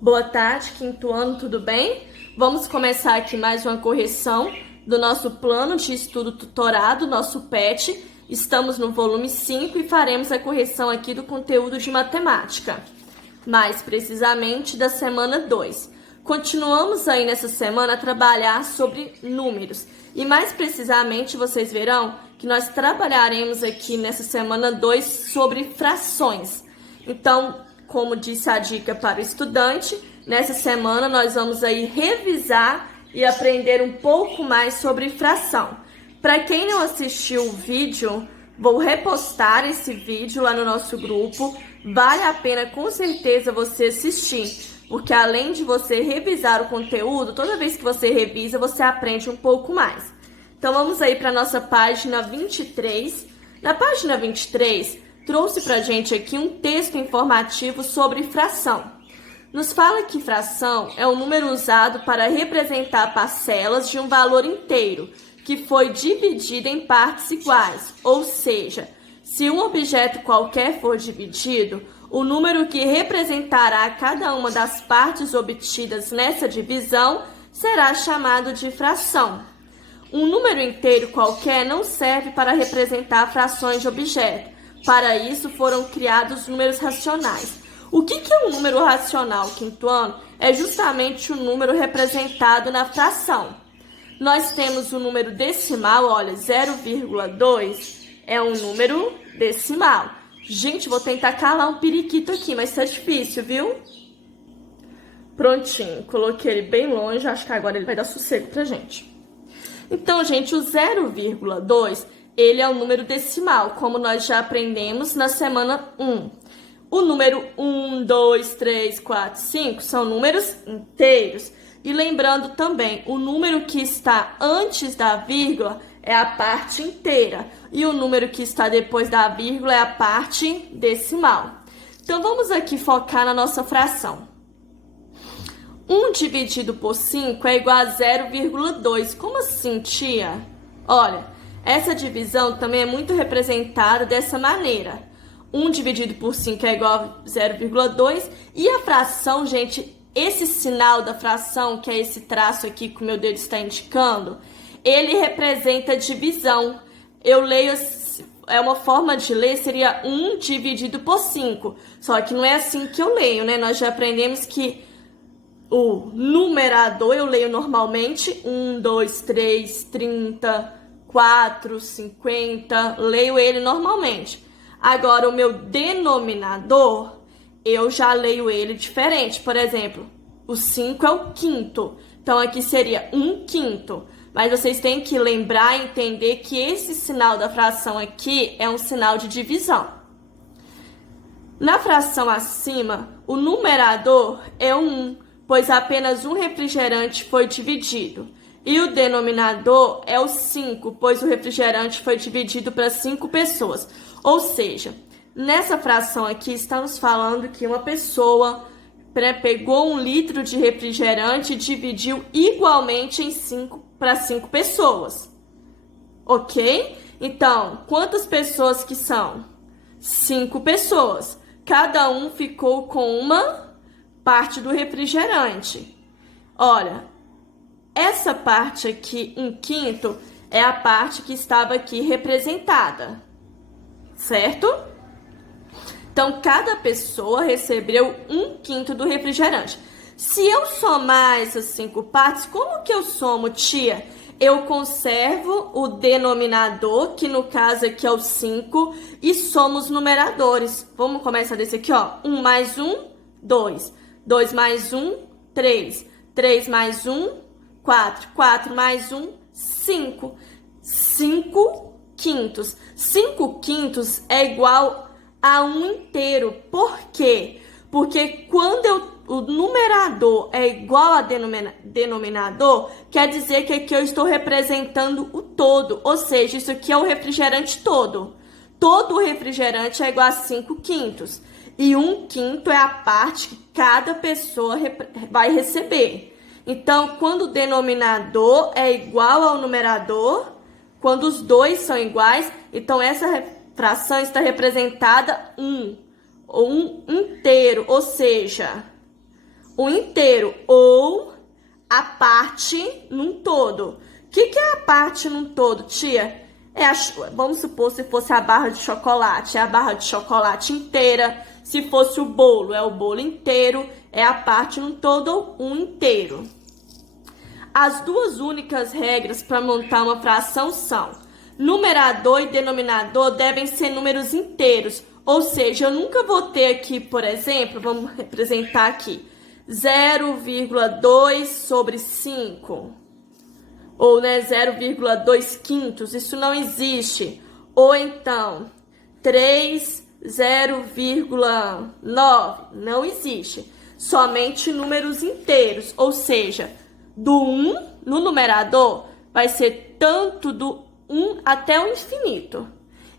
Boa tarde, quinto ano, tudo bem? Vamos começar aqui mais uma correção do nosso plano de estudo tutorado, nosso PET. Estamos no volume 5 e faremos a correção aqui do conteúdo de matemática, mais precisamente da semana 2. Continuamos aí nessa semana a trabalhar sobre números e mais precisamente vocês verão que nós trabalharemos aqui nessa semana 2 sobre frações. Então, como disse a dica para o estudante, nessa semana nós vamos aí revisar e aprender um pouco mais sobre fração. Para quem não assistiu o vídeo, vou repostar esse vídeo lá no nosso grupo. Vale a pena com certeza você assistir, porque além de você revisar o conteúdo, toda vez que você revisa, você aprende um pouco mais. Então vamos aí para a nossa página 23. Na página 23, trouxe pra gente aqui um texto informativo sobre fração. Nos fala que fração é um número usado para representar parcelas de um valor inteiro, que foi dividido em partes iguais, ou seja, se um objeto qualquer for dividido, o número que representará cada uma das partes obtidas nessa divisão será chamado de fração. Um número inteiro qualquer não serve para representar frações de objeto. Para isso foram criados números racionais. O que é um número racional, quinto ano? É justamente o número representado na fração. Nós temos o número decimal, olha, 0,2 é um número decimal. Gente, vou tentar calar um periquito aqui, mas tá difícil, viu? Prontinho, coloquei ele bem longe, acho que agora ele vai dar sossego pra gente. Então, gente, o 0,2... ele é um número decimal, como nós já aprendemos na semana 1. O número 1, 2, 3, 4, 5 são números inteiros. E lembrando também, o número que está antes da vírgula é a parte inteira. E o número que está depois da vírgula é a parte decimal. Então, vamos aqui focar na nossa fração. 1 dividido por 5 é igual a 0,2. Como assim, tia? Olha, essa divisão também é muito representada dessa maneira. 1 dividido por 5 é igual a 0,2. E a fração, gente, esse sinal da fração, que é esse traço aqui que o meu dedo está indicando, ele representa divisão. Eu leio, é uma forma de ler, seria 1 dividido por 5. Só que não é assim que eu leio, né? Nós já aprendemos que o numerador eu leio normalmente 1, 2, 3, 30... 4, 50, leio ele normalmente. Agora, o meu denominador, eu já leio ele diferente. Por exemplo, o 5 é o quinto. Então, aqui seria 1/5. Mas vocês têm que lembrar e entender que esse sinal da fração aqui é um sinal de divisão. Na fração acima, o numerador é 1, pois apenas um refrigerante foi dividido. E o denominador é o 5, pois o refrigerante foi dividido para 5 pessoas. Ou seja, nessa fração aqui estamos falando que uma pessoa pegou 1 litro de refrigerante e dividiu igualmente para 5 pessoas. Ok? Então, quantas pessoas que são? 5 pessoas. Cada um ficou com uma parte do refrigerante. Olha, essa parte aqui, 1/5, é a parte que estava aqui representada, certo? Então, cada pessoa recebeu 1/5 do refrigerante. Se eu somar essas 5 partes, como que eu somo, tia? Eu conservo o denominador, que no caso aqui é o 5, e somo os numeradores. Vamos começar desse aqui, ó. 1 mais 1, 2. 2 mais 1, 3. 3 mais 1, 4. 4 mais 1, 5. 5/5. 5/5 é igual a 1 inteiro. Por quê? Porque quando o numerador é igual a denominador, quer dizer que aqui eu estou representando o todo. Ou seja, isso aqui é o refrigerante todo. Todo o refrigerante é igual a 5/5. E 1/5 é a parte que cada pessoa vai receber. Então, quando o denominador é igual ao numerador, quando os dois são iguais, então essa fração está representada 1, ou 1 inteiro, ou seja, o inteiro ou a parte num todo. O que é a parte num todo, tia? Vamos supor, se fosse a barra de chocolate, é a barra de chocolate inteira. Se fosse o bolo, é o bolo inteiro. É a parte num todo ou um inteiro. As duas únicas regras para montar uma fração são: numerador e denominador devem ser números inteiros. Ou seja, eu nunca vou ter aqui, por exemplo, vamos representar aqui, 0,2 sobre 5. Ou, né, 0,2 quintos, isso não existe. Ou então, 3, 0,9, não existe. Somente números inteiros, ou seja, do 1 no numerador vai ser tanto do 1 até o infinito.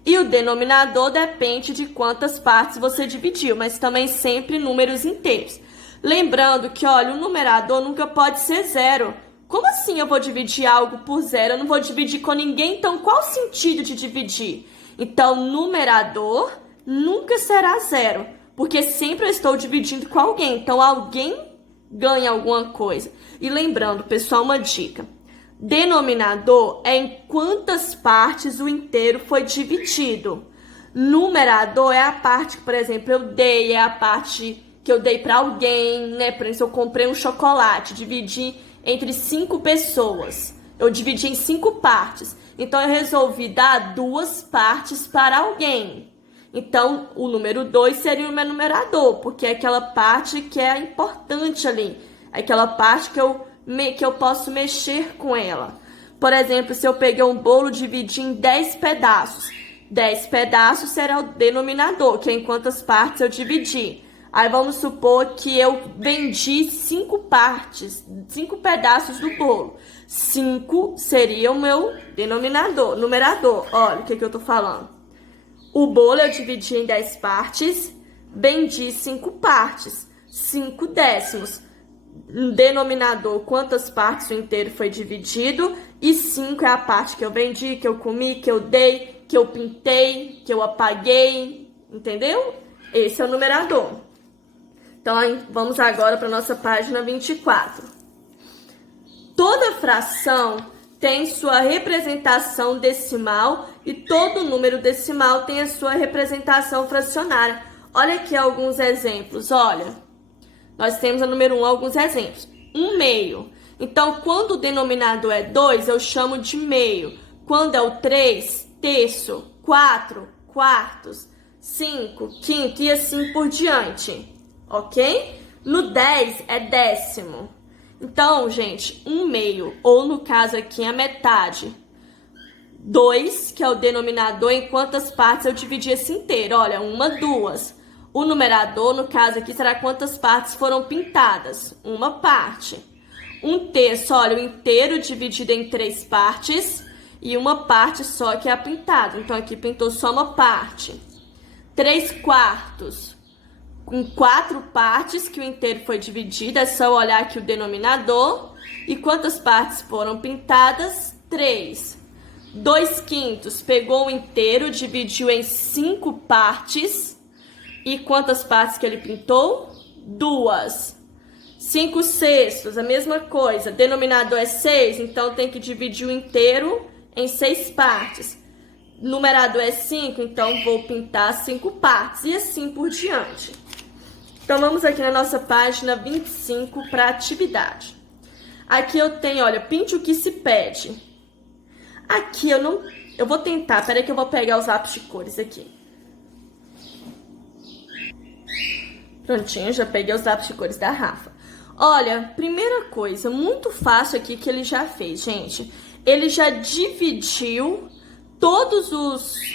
E o denominador depende de quantas partes você dividiu, mas também sempre números inteiros. Lembrando que, olha, o numerador nunca pode ser zero. Como assim eu vou dividir algo por zero? Eu não vou dividir com ninguém, então qual o sentido de dividir? Então, numerador nunca será zero, porque sempre eu estou dividindo com alguém, então alguém ganha alguma coisa. E lembrando, pessoal, uma dica. Denominador é em quantas partes o inteiro foi dividido. Numerador é a parte que, por exemplo, eu dei, é a parte que eu dei para alguém, né? Por exemplo, eu comprei um chocolate, dividi entre 5 pessoas. Eu dividi em 5 partes. Então, eu resolvi dar 2 partes para alguém. Então, o número 2 seria o meu numerador, porque é aquela parte que é importante ali. Aquela parte que eu posso mexer com ela. Por exemplo, se eu peguei um bolo e dividi em 10 pedaços. 10 pedaços será o denominador, que é em quantas partes eu dividi. Aí vamos supor que eu vendi 5 partes, 5 pedaços do bolo. 5 seria o meu denominador, numerador. Olha o que eu tô falando. O bolo eu dividi em 10 partes, vendi 5 partes, 5 décimos. Denominador, quantas partes o inteiro foi dividido, e 5 é a parte que eu vendi, que eu comi, que eu dei, que eu pintei, que eu apaguei, entendeu? Esse é o numerador. Então, vamos agora para a nossa página 24. Toda fração tem sua representação decimal e todo número decimal tem a sua representação fracionária. Olha aqui alguns exemplos, olha. Nós temos a número 1 alguns exemplos. 1 meio. Então, quando o denominador é 2, eu chamo de meio. Quando é o 3, terço. 4, quartos. 5, quinto e assim por diante. Ok? No 10 é décimo. Então, gente, 1 meio, ou no caso aqui a metade. 2, que é o denominador, em quantas partes eu dividi esse inteiro. Olha, 1, 2. O numerador, no caso aqui, será quantas partes foram pintadas. 1 parte. 1 terço, olha, o inteiro dividido em 3 partes e 1 parte só que é a pintada. Então, aqui pintou só uma parte. 3 quartos. Com 4 partes que o inteiro foi dividido, é só olhar aqui o denominador. E quantas partes foram pintadas? 3. 2 quintos, pegou o inteiro, dividiu em 5 partes. E quantas partes que ele pintou? 2. 5 sextos, a mesma coisa. Denominador é 6, então tem que dividir o inteiro em 6 partes. Numerador é 5, então vou pintar 5 partes. E assim por diante. Então, vamos aqui na nossa página 25 para atividade. Aqui eu tenho, olha, pinte o que se pede. Aqui eu vou tentar, peraí que eu vou pegar os lápis de cores aqui. Prontinho, já peguei os lápis de cores da Rafa. Olha, primeira coisa, muito fácil aqui que ele já fez, gente. Ele já dividiu todos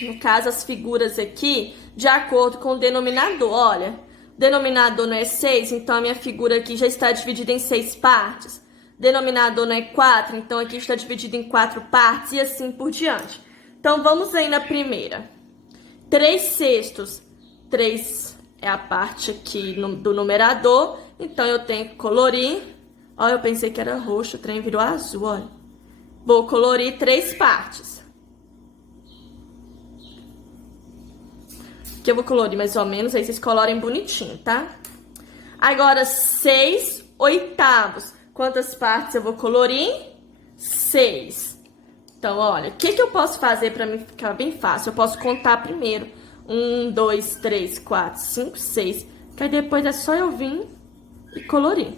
no caso, as figuras aqui, de acordo com o denominador. Olha, denominador não é 6, então a minha figura aqui já está dividida em 6 partes. Denominador não é 4, então aqui está dividido em 4 partes e assim por diante. Então, vamos aí na primeira. 3 sextos. 3 é a parte aqui do numerador, então eu tenho que colorir. Olha, eu pensei que era roxo, o trem virou azul, olha. Vou colorir 3 partes. Aqui eu vou colorir mais ou menos, aí vocês colorem bonitinho, tá? Agora, 6 oitavos. Quantas partes eu vou colorir? 6. Então, olha, o que eu posso fazer para mim ficar bem fácil? Eu posso contar primeiro. 1, 2, 3, 4, 5, 6. Que aí depois é só eu vir e colorir.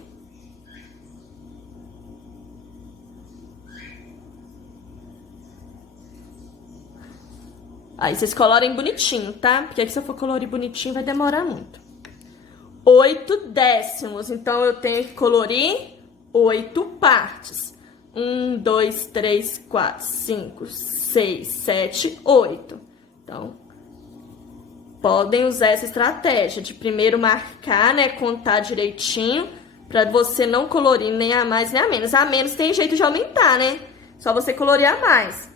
Aí vocês colorem bonitinho, tá? Porque se eu for colorir bonitinho vai demorar muito. 8 décimos. Então, eu tenho que colorir 8 partes. 1, 2, 3, 4, 5, 6, 7, 8. Então, podem usar essa estratégia de primeiro marcar, né? Contar direitinho, pra você não colorir nem a mais nem a menos. A menos tem jeito de aumentar, né? Só você colorir a mais.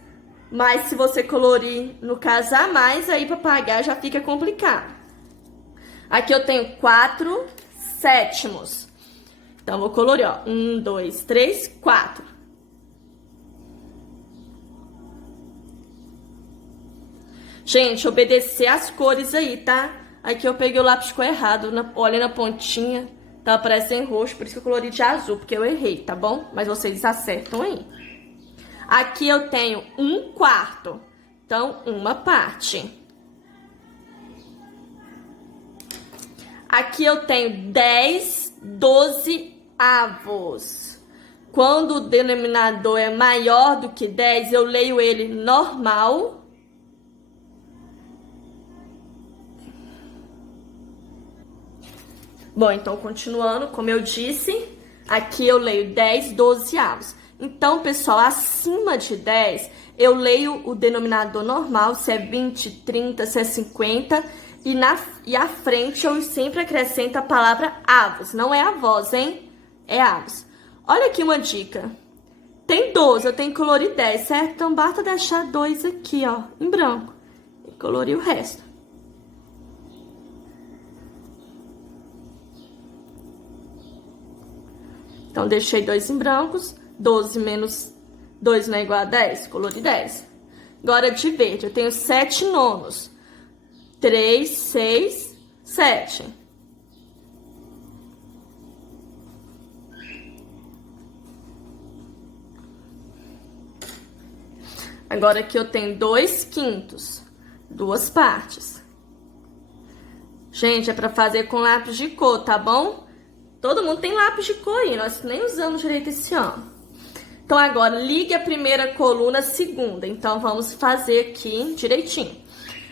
Mas se você colorir, no caso, a mais, aí pra pagar já fica complicado. Aqui eu tenho 4 sétimos. Então, eu vou colorir, ó. 1, 2, 3, 4. Gente, obedecer as cores aí, tá? Aqui eu peguei o lápis ficou errado. Olha na pontinha. Tava parecendo roxo, por isso que eu colori de azul, porque eu errei, tá bom? Mas vocês acertam aí. Aqui eu tenho 1/4. Então, uma parte. Aqui eu tenho 10 dozeavos. Quando o denominador é maior do que 10, eu leio ele normal. Bom, então, continuando, como eu disse, aqui eu leio 10 dozeavos. Então, pessoal, acima de 10, eu leio o denominador normal, se é 20, 30, se é 50, e à frente eu sempre acrescento a palavra avos. Não é avós, hein? É avos. Olha aqui uma dica. Tem 12, eu tenho que colorir 10, certo? Então, basta deixar 2 aqui, ó, em branco. E colorir o resto. Então, deixei 2 em brancos. 12 menos 2 não é igual a 10? Colori 10. Agora, de verde, eu tenho 7 nonos. 3, 6, 7. Agora, aqui eu tenho 2 quintos. 2 partes. Gente, é pra fazer com lápis de cor, tá bom? Todo mundo tem lápis de cor aí, nós nem usamos direito esse ano. Então, agora, ligue a primeira coluna à segunda. Então, vamos fazer aqui direitinho.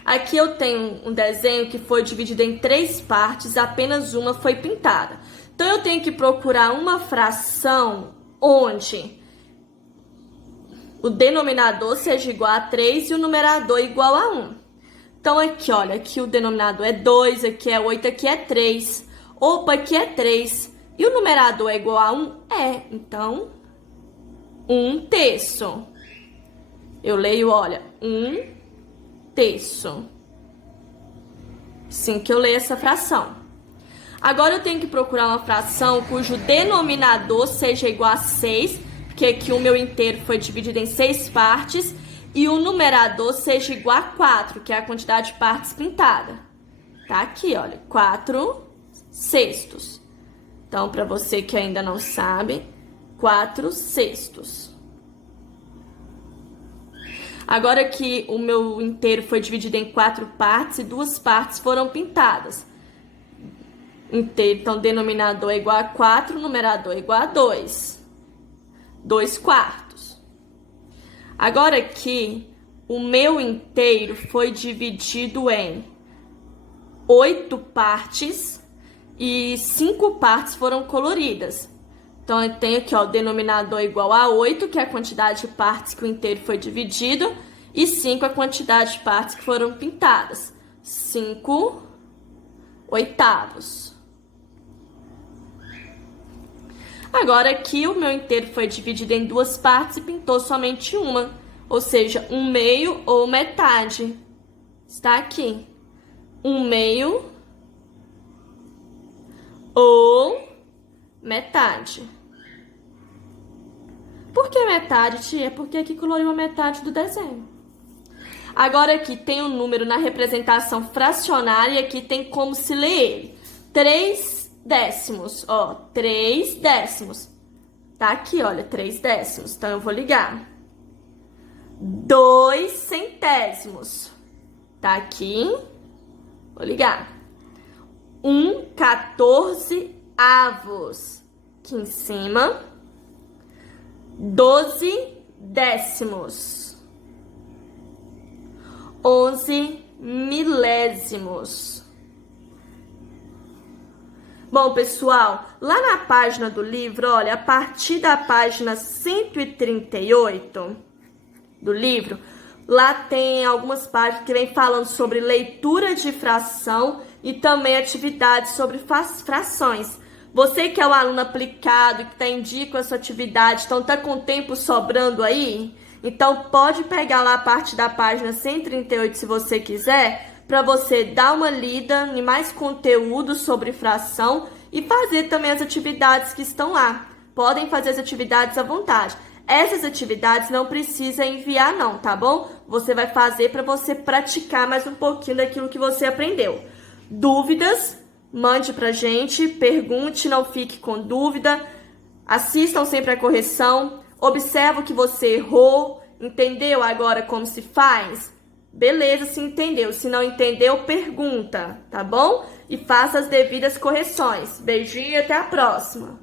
Aqui eu tenho um desenho que foi dividido em 3 partes, apenas uma foi pintada. Então, eu tenho que procurar uma fração onde o denominador seja igual a 3 e o numerador igual a 1. Então, aqui, olha, aqui o denominador é 2, aqui é 8, aqui é 3. Opa, aqui é 3. E o numerador é igual a 1? É, então, 1/3. Eu leio, olha, 1/3. Assim que eu leio essa fração. Agora, eu tenho que procurar uma fração cujo denominador seja igual a 6, porque aqui o meu inteiro foi dividido em 6 partes, e o numerador seja igual a 4, que é a quantidade de partes pintada. Tá aqui, olha, 4/6. Então, para você que ainda não sabe, 4/6. Agora que o meu inteiro foi dividido em 4 partes e 2 partes foram pintadas. Inteiro, então, denominador é igual a 4, numerador é igual a 2. 2/4. Agora aqui, o meu inteiro foi dividido em 8 partes e 5 partes foram coloridas. Então, eu tenho aqui, ó, o denominador igual a 8, que é a quantidade de partes que o inteiro foi dividido, e 5 a quantidade de partes que foram pintadas. 5/8. Agora, aqui, o meu inteiro foi dividido em 2 partes e pintou somente uma, ou seja, 1/2 ou metade. Está aqui. 1/2 ou metade. Por que metade, tia? Porque aqui coloriu a metade do desenho. Agora aqui tem um número na representação fracionária e aqui tem como se ler ele. 3 décimos, ó, 3 décimos. Tá aqui, olha, 3 décimos. Então, eu vou ligar. 2 centésimos. Tá aqui. Vou ligar. 14 avos. Aqui em cima. 12 décimos. 11 milésimos. Bom, pessoal, lá na página do livro, olha, a partir da página 138 do livro, lá tem algumas páginas que vem falando sobre leitura de fração e também atividades sobre frações. Você que é o aluno aplicado, que tá indica essa atividade, então tá com tempo sobrando aí? Então pode pegar lá a parte da página 138 se você quiser, para você dar uma lida em mais conteúdo sobre fração e fazer também as atividades que estão lá. Podem fazer as atividades à vontade. Essas atividades não precisa enviar não, tá bom? Você vai fazer para você praticar mais um pouquinho daquilo que você aprendeu. Dúvidas? Mande pra gente, pergunte, não fique com dúvida. Assistam sempre a correção. Observa o que você errou. Entendeu agora como se faz? Beleza, se entendeu. Se não entendeu, pergunta, tá bom? E faça as devidas correções. Beijinho e até a próxima.